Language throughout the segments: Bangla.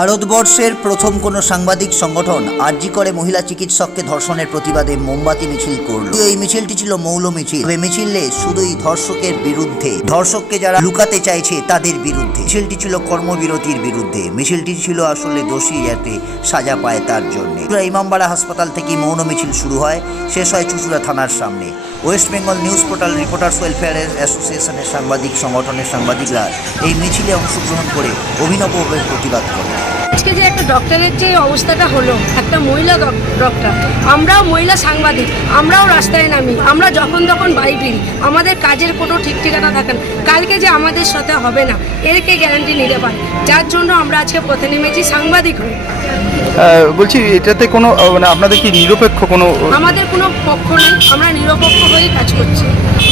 ভারতবর্ষের প্রথম কোনো সাংবাদিক সংগঠন আরজি করে মহিলা চিকিৎসককে ধর্ষণের প্রতিবাদে মোমবাতি মিছিল করল। এই মিছিলটি ছিল মৌল মিছিল। তবে মিছিলে শুধুই ধর্ষকের বিরুদ্ধে, ধর্ষককে যারা লুকাতে চাইছে তাদের বিরুদ্ধে। মিছিলটি ছিল কর্মবিরতির বিরুদ্ধে। মিছিলটি ছিল আসলে দোষী, যাতে সাজা পায় তার জন্য। ইমামবাড়া হাসপাতাল থেকে মৌন মিছিল শুরু হয়। শেষ হয় চুচুড়া থানার সামনে। West Bengal news portal reporters welfare অ্যাসোসিয়েশনের সাংবাদিক, সংগঠনের সাংবাদিকরা এই মিছিলে অংশগ্রহণ করে অভিনবভাবে প্রতিবাদ করে। আজকে যে একটা ডক্টরের যে অবস্থাটা হলো একটা মহিলা ডক- ডক্টর আমরাও মহিলা সাংবাদিক আমরাও রাস্তায় নামি আমরা যখন তখন বাড়ি ফিরি আমাদের কাজের কোনো ঠিক ঠিকানা থাকে না কালকে যে আমাদের সাথে হবে না এর কে গ্যারান্টি নিতে পারে? যার জন্য আমরা আজকে পথে নেমেছি সাংবাদিক হয়ে। বলছি এটাতে কোনো মানে আপনাদের কি নিরপেক্ষ কোনো আমাদের কোনো পক্ষ নেই আমরা নিরপেক্ষ হয়েই কাজ করছি।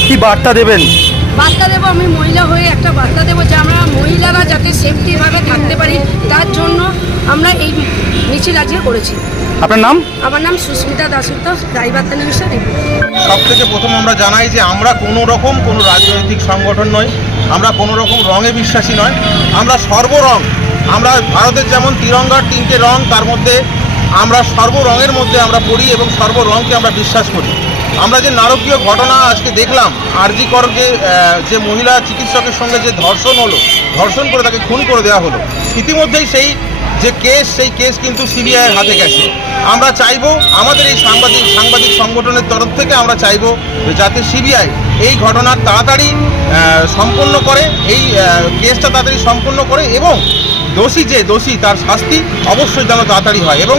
কি বার্তা দেবেন? বার্তা দেবো আমি মহিলা হয়ে একটা বার্তা দেবো যে আমরা মহিলারা যাতে সেফটিভাবে থাকতে পারি তার জন্য আমরা এই মিছিল আজকে করেছি। আপনার নাম? আমার নাম সুস্মিতা দাসগুপ্ত নিউজের রিপোর্টার সব থেকে প্রথম আমরা জানাই যে আমরা কোনো রকম কোনো রাজনৈতিক সংগঠন নই আমরা কোনো রকম রঙে বিশ্বাসী নয় আমরা সর্বরং আমরা ভারতের যেমন তিরঙ্গার তিনটে রং তার মধ্যে আমরা সর্বরঙের মধ্যে আমরা পড়ি এবং সর্বরংকে আমরা বিশ্বাস করি। আমরা যে নারকীয় ঘটনা আজকে দেখলাম আরজি করকে যে মহিলা চিকিৎসকের সঙ্গে যে ধর্ষণ হলো ধর্ষণ করে তাকে খুন করে দেওয়া হলো ইতিমধ্যেই সেই যে কেস, সেই কেস কিন্তু সিবিআইয়ের হাতে গেছে। আমরা চাইব আমাদের এই সাংবাদিক সাংবাদিক সংগঠনের তরফ থেকে আমরা চাইব যাতে সিবিআই এই ঘটনার তাড়াতাড়ি সম্পন্ন করে, এই কেসটা তাড়াতাড়ি সম্পন্ন করে এবং দোষী যে দোষী তার শাস্তি অবশ্যই যেন তাড়াতাড়ি হয় এবং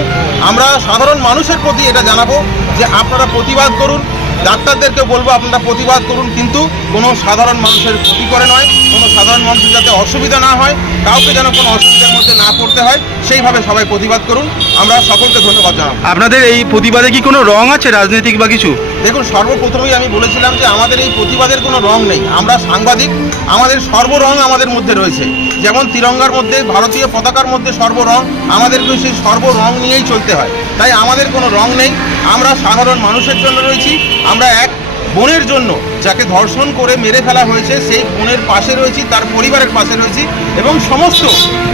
আমরা সাধারণ মানুষের প্রতি এটা জানাব যে আপনারা প্রতিবাদ করুন ডাক্তারদেরকে বলব আপনারা প্রতিবাদ করুন কিন্তু কোনো সাধারণ মানুষের ক্ষতি করে নয় কোনো সাধারণ মানুষের যাতে অসুবিধা না হয় কাউকে যেন কোনো অসুবিধার মধ্যে না পড়তে হয় সেইভাবে সবাই প্রতিবাদ করুন। আমরা সকলকে ধন্যবাদ জানাব। আপনাদের এই প্রতিবাদে কি কোনো রং আছে রাজনৈতিক বা কিছু? দেখুন সর্বপ্রথমেই আমি বলেছিলাম যে আমাদের এই প্রতিবাদের কোনো রং নেই। আমরা সাংবাদিক আমাদের সর্বরং আমাদের মধ্যে রয়েছে। যেমন তিরঙ্গার মধ্যে, ভারতীয় পতাকার মধ্যে সর্বরং আমাদেরকে সেই সর্বরং নিয়েই চলতে হয়। তাই আমাদের কোনো রং নেই। আমরা সাধারণ মানুষের জন্য রয়েছি। আমরা এক বোনের জন্য যাকে ধর্ষণ করে মেরে ফেলা হয়েছে সেই বোনের পাশে রয়েছি তার পরিবারের পাশে রয়েছি এবং সমস্ত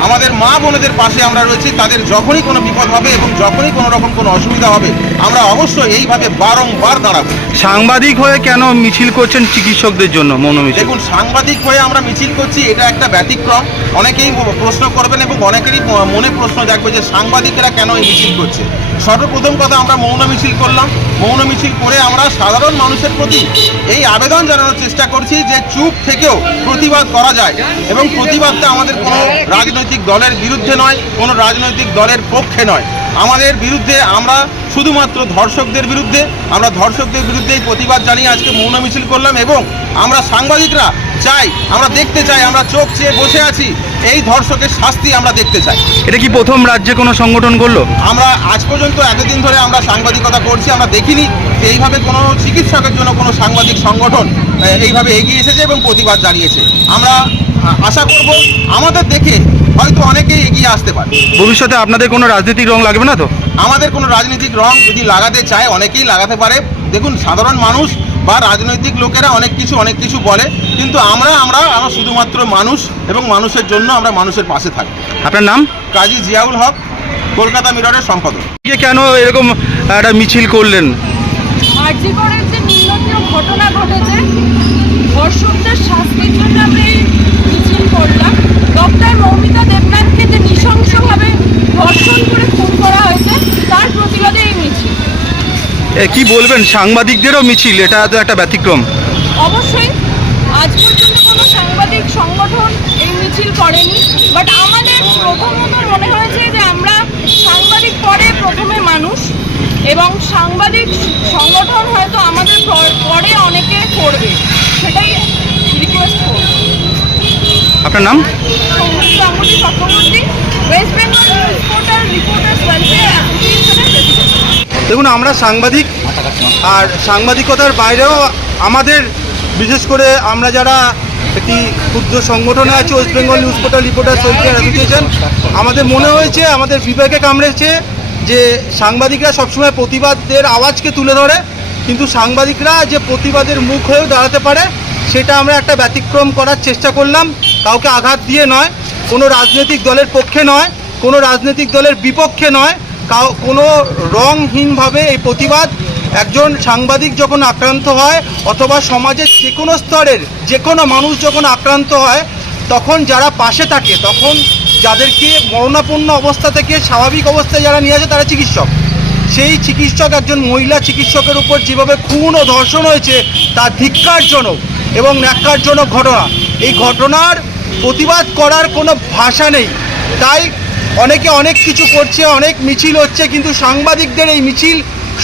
আমাদের মা বোনেদের পাশে আমরা রয়েছি। তাদের যখনই কোনো বিপদ হবে এবং যখনই কোনো রকম কোনো অসুবিধা হবে আমরা অবশ্যই এইভাবে বারংবার দাঁড়াবো। সাংবাদিক হয়ে কেন মিছিল করছেন চিকিৎসকদের জন্য মৌন মিছিল দেখুন সাংবাদিক হয়ে আমরা মিছিল করছি এটা একটা ব্যতিক্রম। অনেকেই প্রশ্ন করবেন এবং অনেকেরই মনে প্রশ্ন জাগবে যে সাংবাদিকেরা কেন এই মিছিল করছে? সর্বপ্রথম কথা আমরা মৌন মিছিল করলাম। মৌন মিছিল করে আমরা সাধারণ মানুষের প্রতি এই আবেদন জানানোর চেষ্টা করছি যে চুপ থেকেও প্রতিবাদ করা যায় এবং প্রতিবাদটা আমাদের কোনো রাজনৈতিক দলের বিরুদ্ধে নয়, কোনো রাজনৈতিক দলের পক্ষে নয়। আমাদের বিরুদ্ধে আমরা শুধুমাত্র ধর্ষকদের বিরুদ্ধে আমরা ধর্ষকদের বিরুদ্ধে এই প্রতিবাদ জানিয়ে আজকে মৌন মিছিল করলাম এবং আমরা সাংবাদিকরা চাই আমরা দেখতে চাই আমরা চোখ চেয়ে বসে আছি এই ধর্ষকের শাস্তি আমরা দেখতে চাই। এটা কি প্রথম রাজ্যে কোনো সংগঠন করল? আমরা আজ পর্যন্ত এতদিন ধরে আমরা সাংবাদিকতা করছি আমরা দেখিনি এইভাবে কোনো চিকিৎসকের জন্য কোনো সাংবাদিক সংগঠন এইভাবে এগিয়ে এসেছে এবং প্রতিবাদ জানিয়েছে। আমরা আশা করব আমাদের দেখে হয়তো অনেকেই এগিয়ে আসতে পারে। ভবিষ্যতে আপনাদের কোনো রাজনৈতিক রং লাগবে না তো? আমাদের কোনো রাজনৈতিক রং যদি লাগাতে চায় অনেকেই লাগাতে পারে। দেখুন সাধারণ মানুষ বা রাজনৈতিক লোকেরা অনেক কিছু অনেক কিছু বলে কিন্তু আমরা আমরা আমরা শুধুমাত্র মানুষ এবং মানুষের জন্য আমরা মানুষের পাশে থাকি। আপনার নাম? কাজী জিয়াউল হক কলকাতা মিররের সম্পাদক। কেন এরকম একটা মিছিল করলেন? যে ঘটনা ঘটেছে ধর্ষকদের শাস্তির জন্য আমরা এই মিছিল করলাম। ডক্টর মৌমিতা দেবনাথকে যে নৃশংসভাবে ধর্ষণ করে খুন করা হয়েছে তার প্রতিবাদে এই মিছিল। কি বলবেন? সাংবাদিকদেরও মিছিল এটা তো একটা ব্যতিক্রম। অবশ্যই আজ পর্যন্ত কোনো সাংবাদিক সংগঠন এই মিছিল করেনি বাট আমাদের প্রথমত মনে হয়েছে যে আমরা সাংবাদিক পরে প্রথমে মানুষ এবং সাংবাদিক সংগঠন হয়তো আমাদের পরে অনেকে করবে। অ্যাসোসিয়েশনের নাম? দেখুন আমরা সাংবাদিক আর সাংবাদিকতার বাইরেও আমাদের বিশেষ করে আমরা যারা একটি ক্ষুদ্র সংগঠনে আছি West Bengal news portal reporter welfare association আমাদের মনে হয়েছে আমাদের বিবেকে কামড়েছে যে সাংবাদিকরা সবসময় প্রতিবাদের আওয়াজকে তুলে ধরে কিন্তু সাংবাদিকরা যে প্রতিবাদের মুখ হয়েও দাঁড়াতে পারে সেটা আমরা একটা ব্যতিক্রম করার চেষ্টা করলাম। কাউকে আঘাত দিয়ে নয়, কোনো রাজনৈতিক দলের পক্ষে নয়, কোনো রাজনৈতিক দলের বিপক্ষে নয়, কাউ, কোনো রংহীনভাবে এই প্রতিবাদ একজন সাংবাদিক যখন আক্রান্ত হয় অথবা সমাজের যে কোনো স্তরের যে কোনো মানুষ যখন আক্রান্ত হয়, তখন যারা পাশে থাকে, তখন যাদেরকে মরণাপন্ন অবস্থা থেকে স্বাভাবিক অবস্থায় যারা নিয়ে আসে, তারা চিকিৎসক। সেই চিকিৎসক একজন মহিলা চিকিৎসকের উপর যেভাবে খুন ও ধর্ষণ হয়েছে, তা ধিক্কারজনক এবং ন্যাক্কারজনক ঘটনা। এই ঘটনার প্রতিবাদ করার কোনো ভাষা নেই। তাই অনেকে অনেক কিছু করছে, অনেক মিছিল হচ্ছে, কিন্তু সাংবাদিকদের এই মিছিল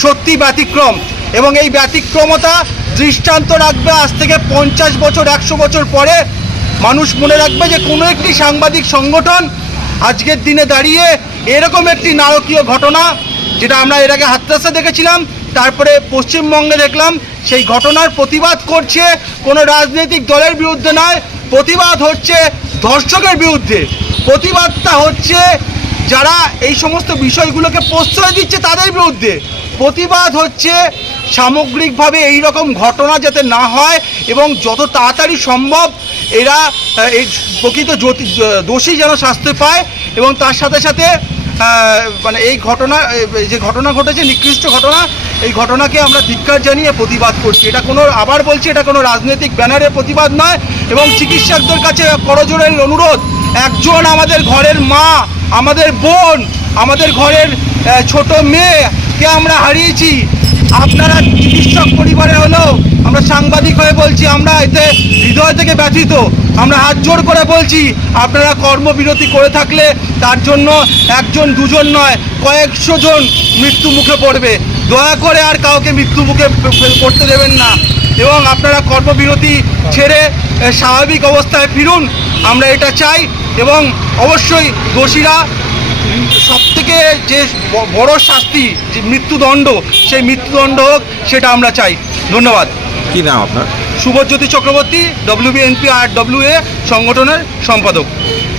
সত্যি ব্যতিক্রম এবং এই ব্যতিক্রমতা দৃষ্টান্ত রাখবে আজ থেকে পঞ্চাশ বছর, একশো বছর পরে। মানুষ মনে রাখবে যে কোনো একটি সাংবাদিক সংগঠন আজকের দিনে দাঁড়িয়ে এরকম একটি নারকীয় ঘটনা, যেটা আমরা এর আগে হাতরাসে দেখেছিলাম, তারপরে পশ্চিমবঙ্গে দেখলাম, সেই ঘটনার প্রতিবাদ করছে কোনো রাজনৈতিক দলের বিরুদ্ধে নয় প্রতিবাদ হচ্ছে ধর্ষকের বিরুদ্ধে। প্রতিবাদটা হচ্ছে যারা এই সমস্ত বিষয়গুলোকে প্রশ্রয় দিচ্ছে তাদের বিরুদ্ধে। প্রতিবাদ হচ্ছে সামগ্রিকভাবে এই রকম ঘটনা যাতে না হয় এবং যত তাড়াতাড়ি সম্ভব এরা এই প্রকৃত দোষী যেন শাস্তি পায় এবং তার সাথে সাথে মানে এই ঘটনা যে ঘটনা ঘটেছে, নিকৃষ্ট ঘটনা এই ঘটনাকে আমরা ধিক্কার জানিয়ে প্রতিবাদ করছি। এটা কোনো, আবার বলছি, এটা কোনো রাজনৈতিক ব্যানারের প্রতিবাদ নয় এবং চিকিৎসকদের কাছে করজোরের অনুরোধ। একজন আমাদের ঘরের মা, আমাদের বোন, আমাদের ঘরের ছোট মেয়েকে আমরা হারিয়েছি। আপনারা চিকিৎসক পরিবারে হলেও আমরা সাংবাদিক হয়ে বলছি, আমরা এতে হৃদয় থেকে ব্যথিত। আমরা হাত জোর করে বলছি, আপনারা কর্মবিরতি করে থাকলে তার জন্য একজন, দুজন নয়, কয়েকশো জন মৃত্যু মুখে পড়বে। দয়া করে আর কাউকে মৃত্যু মুখে পড়তে দেবেন না। এবং আপনারা কর্মবিরতি ছেড়ে স্বাভাবিক অবস্থায় ফিরুন। আমরা এটা চাই এবং অবশ্যই দোষীরা সব থেকে যে বড় শাস্তি যে মৃত্যুদণ্ড সেই মৃত্যুদণ্ড হোক সেটা আমরা চাই। ধন্যবাদ। কি নাম আপনার? শুভজ্যোতি চক্রবর্তী ডব্লিউবিএনপি আর ডব্লিউ এ সংগঠনের সম্পাদক।